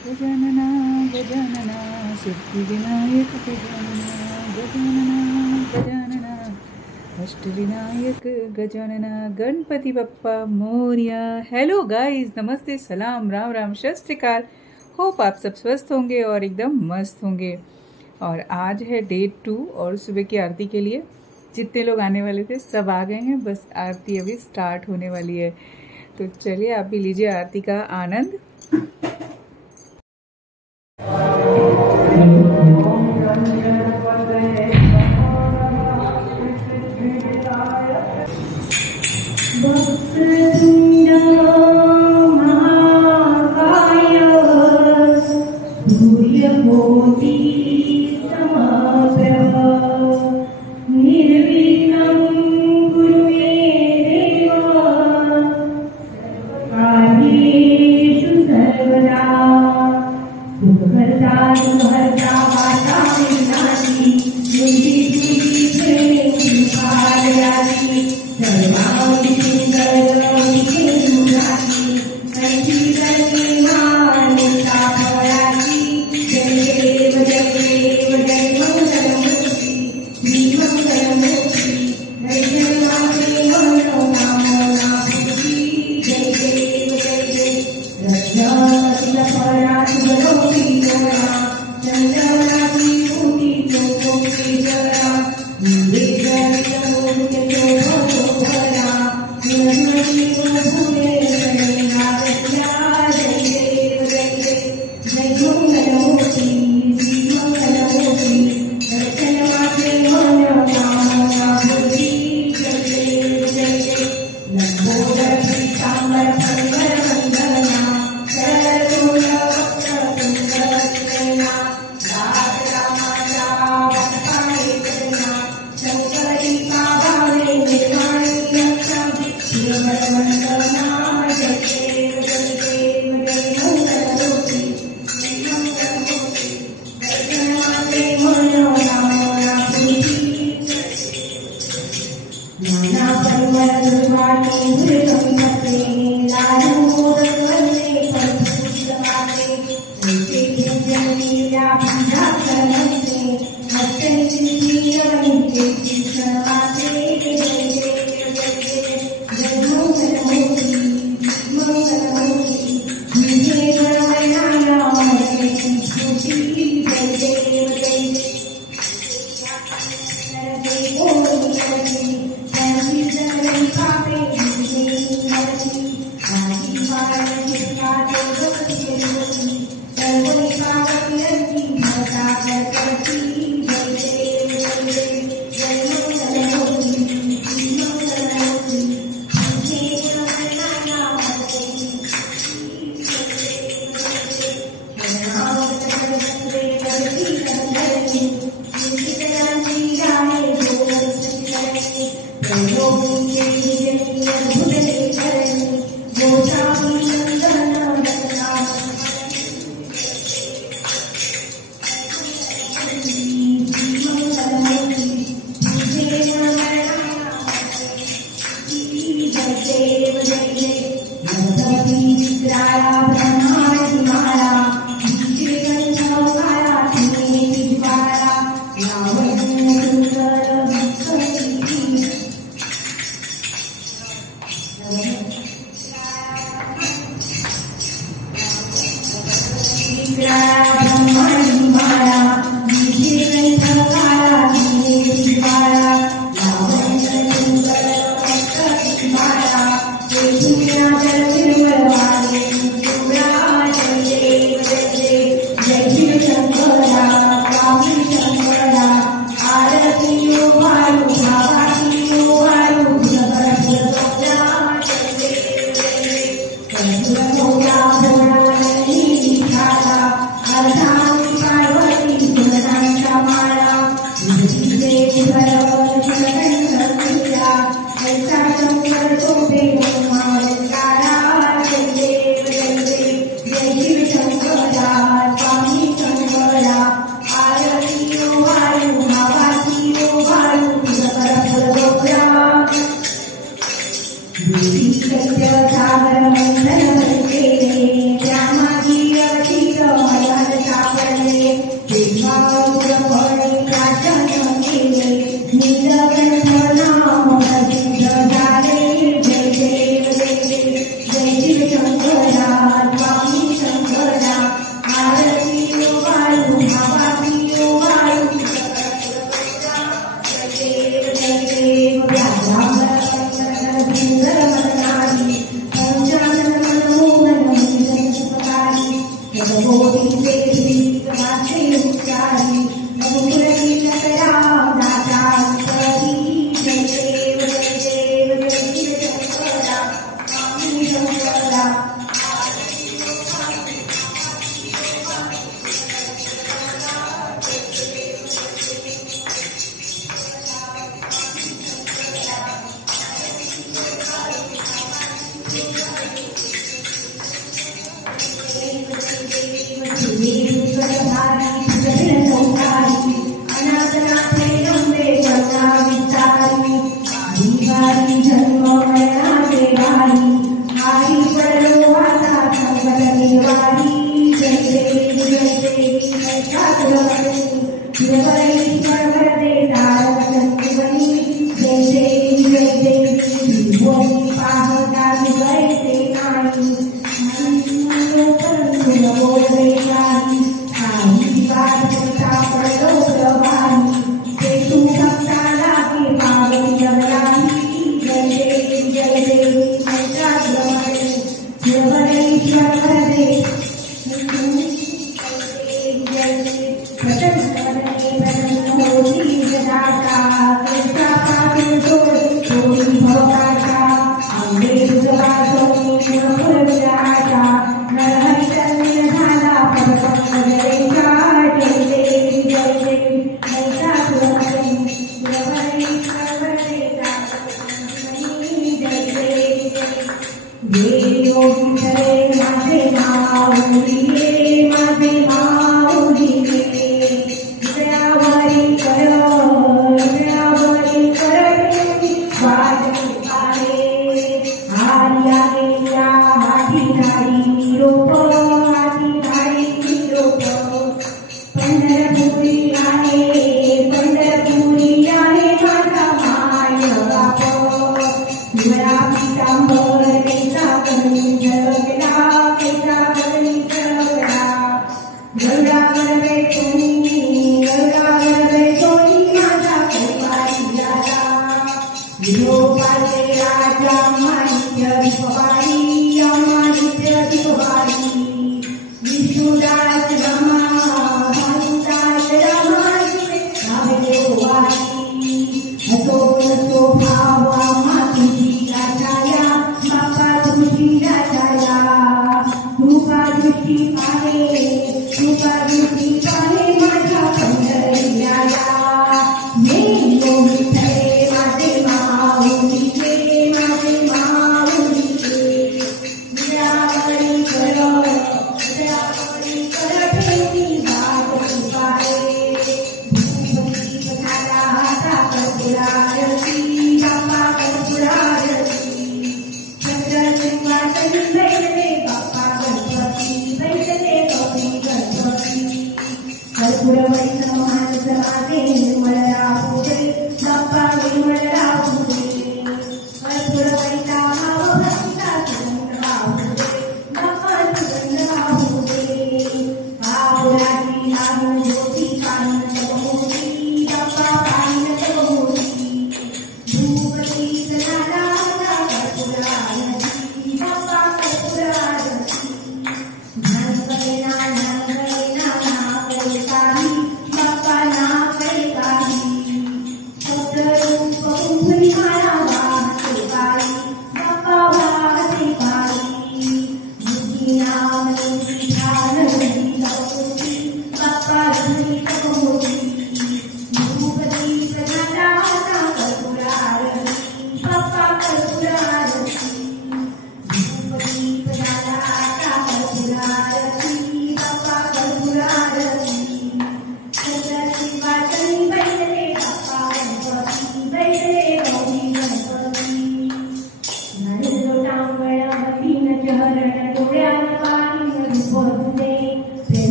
Gajanana Gajanana Siddhivinayak Gajanana Gajanana Gajanana Ashtavinayak Gajanana Ganpati Bappa Morya. Hello guys, नमस्ते, सलाम, राम राम, सत श्री अकाल। होप आप सब स्वस्थ होंगे और एकदम मस्त होंगे। और आज है डे 2 और सुबह की आरती के लिए जितने लोग आने वाले थे सब आ गए हैं। बस आरती अभी स्टार्ट होने वाली है, तो चलिए आप भी लीजिए आरती का आनंद।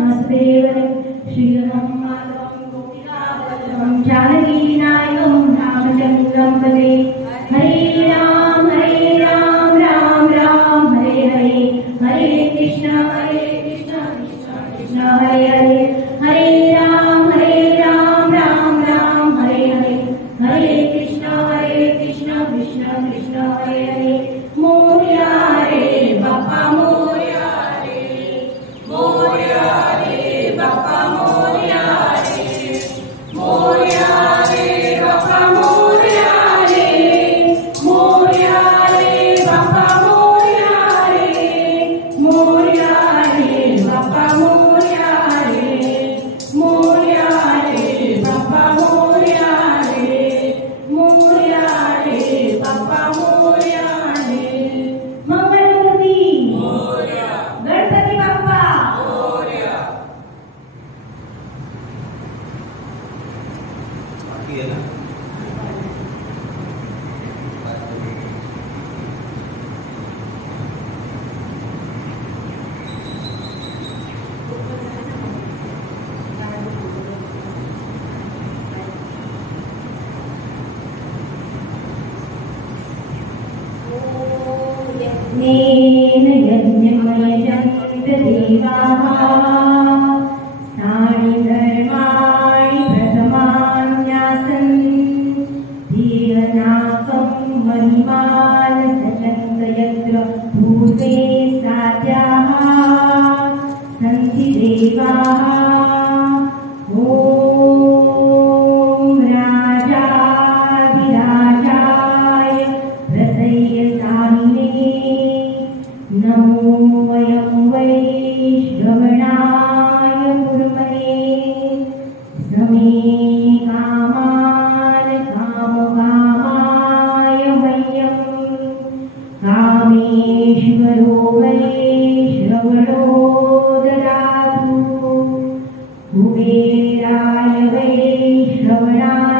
Namaste हरे हरे हरे राम राम राम हरे हरे हरे कृष्ण कृष्ण कृष्ण हरे हरे मोरया रे बाप्पा मोरया रे बाप्पा मोरया रे बाप्पा मोरया रे बाप्पा मोरया रे बाप्पा मोरया रे बाप्पा मोरया रे बाप्पा मोरया रे मंगलमूर्ती गणपती बाप्पा यज्ञेन यज्ञमयजन्त देवाः तानि धर्माणि प्रथमान्यासन् देवनाकं महिमान् सचन्त यत्र भूते साध्याः सन्ति देवाः नमो वयं वै श्रवणाय कुर्महे समे कामान् कामकामाय वयं कामेश्वरो वै श्रवणो ददातु कुबेराय वै श्रवणाय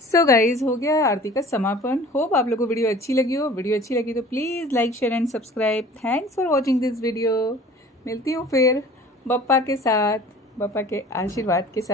सो गाइज हो गया आरती का समापन। होप आप लोगों को वीडियो अच्छी लगी हो। वीडियो अच्छी लगी तो please like share and subscribe. Thanks for watching this video. मिलती हूँ फिर बप्पा के साथ, बप्पा के आशीर्वाद के साथ।